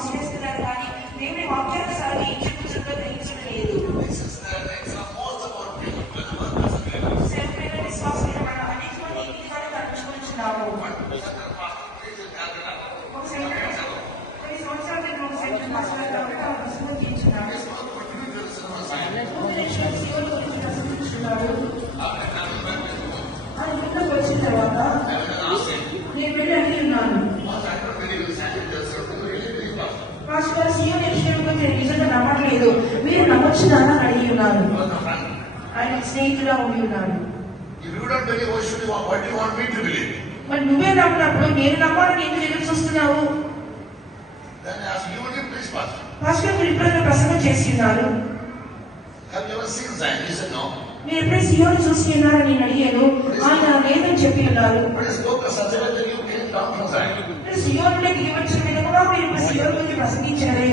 Pass చేస్తున్నారు కానీ దేవుని వాక్యానుసారం ఏం చెప్పుతుందో గ్రహించట్లేదు. సేవకులైన విశ్వాసులైన మనం అనేక మంది ఈ విధాలు తరచుకుంటున్నాము. కొన్ని సంవత్సరాల క్రితం ఒక సెంటర్ మాస్టర్ ప్రసంగించున్నాడు. అది ఇంట్లోకి వచ్చిన తర్వాత నేను వెళ్ళి అడిగి ఉన్నాను, పాస్టర్ గారు సీఎం విషయం నిజంగా నమ్మట్లేదు, మీరు నమ్మొచ్చుదానా అని అడిగి ఉన్నాను. ఆయన స్నేహితుడా ఉండి ఉన్నాడు. మరి నువ్వే నమ్మినప్పుడు నేను నమ్మాలని ఎందుకు ఎదురు చూస్తున్నావు? పాస్టర్ మీరు ఎప్పుడైనా ప్రసంగం చేసి ఉన్నారు? మీరు ఎప్పుడైనా సీఎం చూసి ఉన్నారని నేను అడిగాను. ఆయన లేదని చెప్పి ఉన్నారు. సీఎంలోకి దిగి వచ్చిన విధంగా మీరు ఇప్పుడు సీఎం గురించి ప్రసంగించారే.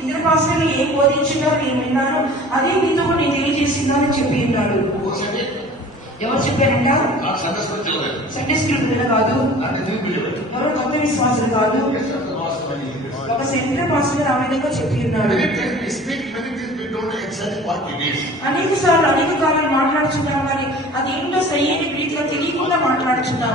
ఇద్దరు పాస్టర్లు ఏం బోధించున్నారో నేను విన్నాను, అదే మీతో నేను తెలియజేసిందని చెప్పి ఉన్నాడు. ఎవరు చెప్పారంట? సండే స్కూల్ పిల్లలు కాదు, ఎవరు కొత్త విశ్వాసులు కాదు, ఒక సెంటర్ పాస్టర్ ఆ విధంగా చెప్పి ఉన్నాడు. అనేక సార్లు అనేక కాలాలు మాట్లాడుచున్నాం కానీ అది ఏంటో సరైన రీతిలో తెలియకుండా మాట్లాడుచున్నాం.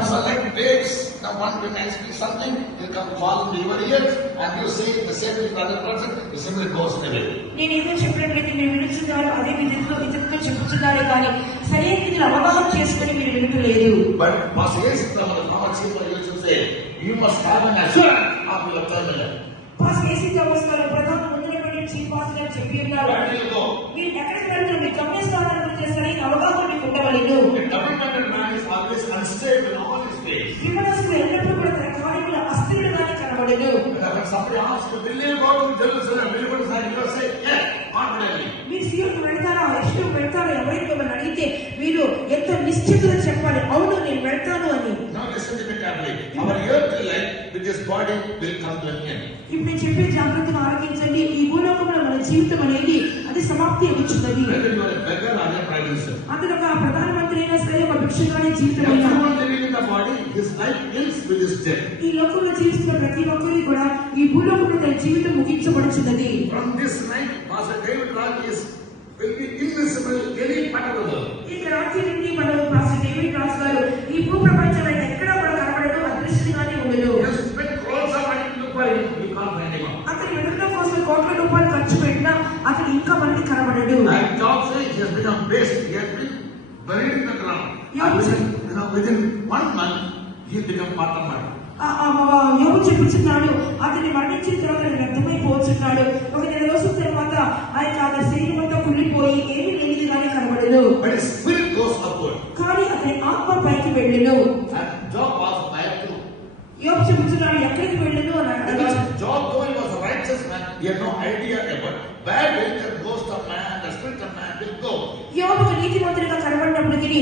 నేను ఏదో చెప్పినట్లయితే మీరు విడుచున్నారు, అదే విధంగా ఇతరులతో చెప్పుతున్నారే కానీ సరైన రీతిలో అవగాహన చేసుకుని మీరు వినట్లేదు. ప్రధాన ముందున్నటువంటి చీఫ్ పాస్టర్ చెప్పి ఉన్నారు, మీరు ఎక్కడికి వెళ్తారు, మీరు గమ్యస్థానాల గురించి సరైన అవగాహన మీకు ఉండవలేదు. విమర్శలు ఎల్లప్పుడూ కూడా తన కార్యములు అస్థిరుడుగానే కనబడదు. మీరు సీఎంకి వెళ్తారా, ఎస్టూకి వెళ్తారా, ఎవరికి మిమ్మల్ని అడిగితే మీరు ఎంత నిశ్చితంగా చెప్పాలి, అవును నేను వెళ్తాను అని. ఇప్పుడు నేను చెప్పే జాగ్రత్తగా ఆలోచించండి. ఈ భూలోకంలో మన జీవితం అనేది అది సమాప్తి అవుతున్నది. అందులో ఒక ప్రధానమంత్రి అయినా సరే, ఒక భిక్షగానే జీవితం అయినా, ఈ లోకంలో జీవిస్తున్న ప్రతి ఒక్కరికి కూడా ఈ భూలోకంలో తన జీవితం ముగించబడుచున్నది. ఈ రాత్రి నుండి మనం పాస్టర్ డేవిడ్ రాజ్ గారు ఈ భూ ప్రపంచంలో ఎక్కడా కూడా కనబడడం అదృష్టంగానే ఉండదు. అతని ఎదురులో కోసం కోట్ల రూపాయలు ఖర్చు పెట్టినా అతను ఇంకా మనకి కనబడడు. యోబు చెప్పుచున్నాడు, అతన్ని మరణించిన తర్వాత వ్యర్థమైపోతున్నాడు. ఒక నెల రోజుల తర్వాత ఆయన శరీరం అంతా కుళ్ళిపోయి ఏమీ లేనిదిగానే కనబడదు. కానీ అతని ఆత్మ పైకి వెళ్ళను. యోబు చెప్పుచున్నాడు, ఎక్కడికి వెళ్ళను అని అన్నాడు. యోబుకు నీతిమంతుడిగా కనబడినప్పటికీ